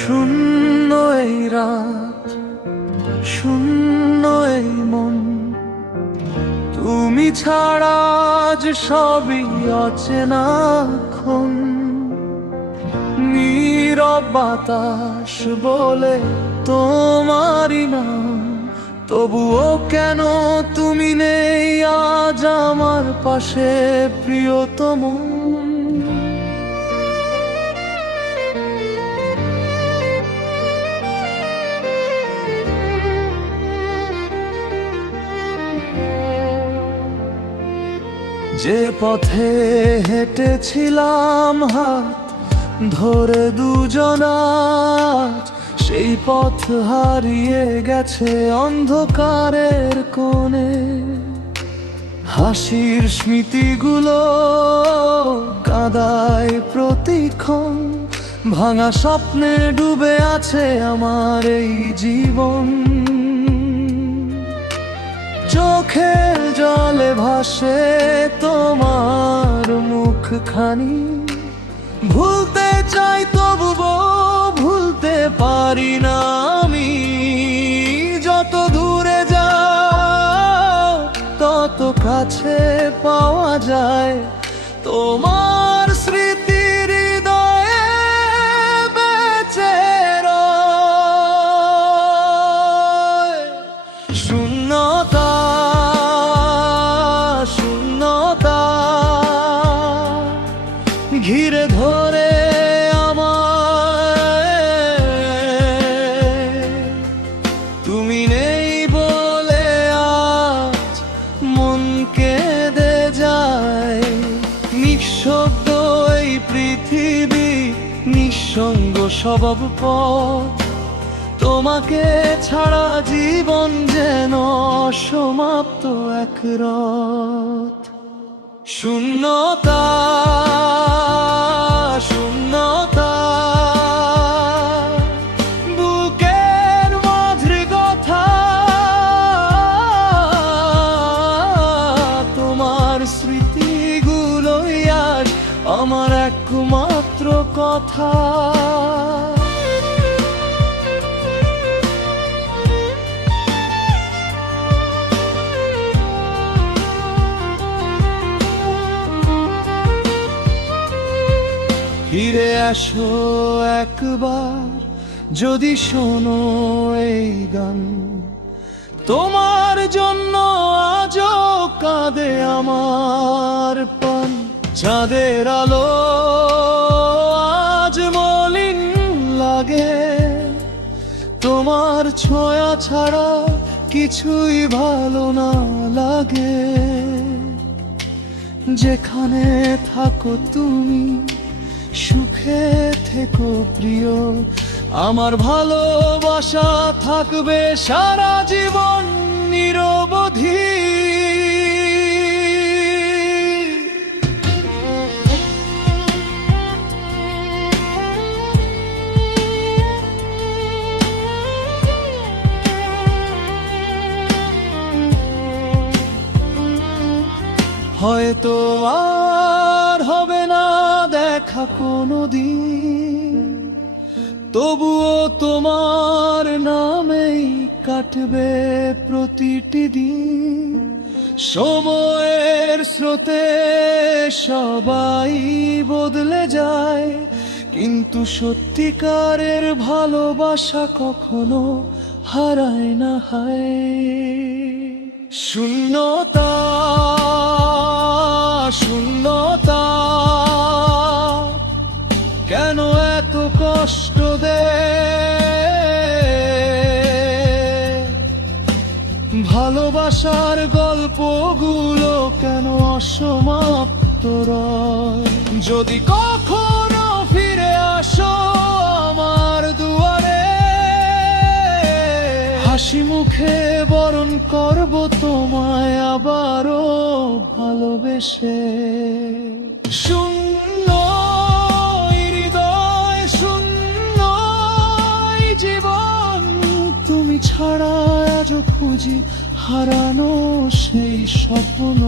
শূন্য এই রাত, শূন্য এই মন, তুমি ছাড়া আজ সবই অচেনা ক্ষণ। নীরব বাতাস বলে তোমারই নাম, তবুও কেন তুমি নেই আজ আমার পাশে প্রিয়তম। যে পথে হেঁটেছিলাম হাত ধরে দুজন আজ, সেই পথ হারিয়ে গেছে অন্ধকারের কোণে। হাসির স্মৃতিগুলো কাঁদায় প্রতিক্ষণ, ভাঙা স্বপ্নে ডুবে আছে আমার এই জীবন। চোখের জলে ভাসে তোমার মুখখানি, ভুলতে চাই তবুও ভুলতে পারি না আমি। যত দূরে যাও তত কাছে পাওয়া যায় তোমার স্মৃতি হৃদয়ে বেঁচে রয়। শূন্যতা, শূন্যতা ঘিরে ধরে আমায়, তুমি নেই বলে আজ মন কেঁদে যায়। নিঃশব্দ এই পৃথিবী, নিঃসঙ্গ স্বভাব পথ, তোমাকে ছাড়া জীবন যেন অসমাপ্ত এক রথ। শূন্যতা, শূন্যতা বুকের মাঝে কথা, তোমার স্মৃতিগুলোই আজ আমার একমাত্র কথা। ফিরে আসো একবার যদি শোনো এই গান, তোমার জন্য আজও কাঁদে আমার প্রাণ। চাঁদের আলো আজ মলিন লাগে, তোমার ছোঁয়া ছাড়া কিছুই ভালো না লাগে। যেখানে থাকো তুমি সুখে থেকো প্রিয়, আমার ভালোবাসা থাকবে সারা জীবন নিরবধি। হয়তো আর হবে না দেখা কোনোদিন, তবুও তোমার নামেই কাটবে প্রতিটি দিন। সময়ের স্রোতে সবাই বদলে যায়, কিন্তু সত্যিকারের ভালোবাসা কখনো হারায় না হায়। শূন্যতা, শূন্যতা কেন এত কষ্ট দেয়, ভালোবাসার গল্পগুলো কেন অসমাপ্ত রয়। যদি কখনো ফিরে আসো আমার দুয়ারে, হাসি মুখে বরণ করব তোমায় আবারও ভালোবেসে। শূন্য হৃদয়, শূন্য জীবন, তুমি ছাড়া আজও খুঁজি হারানো সেই স্বপ্ন।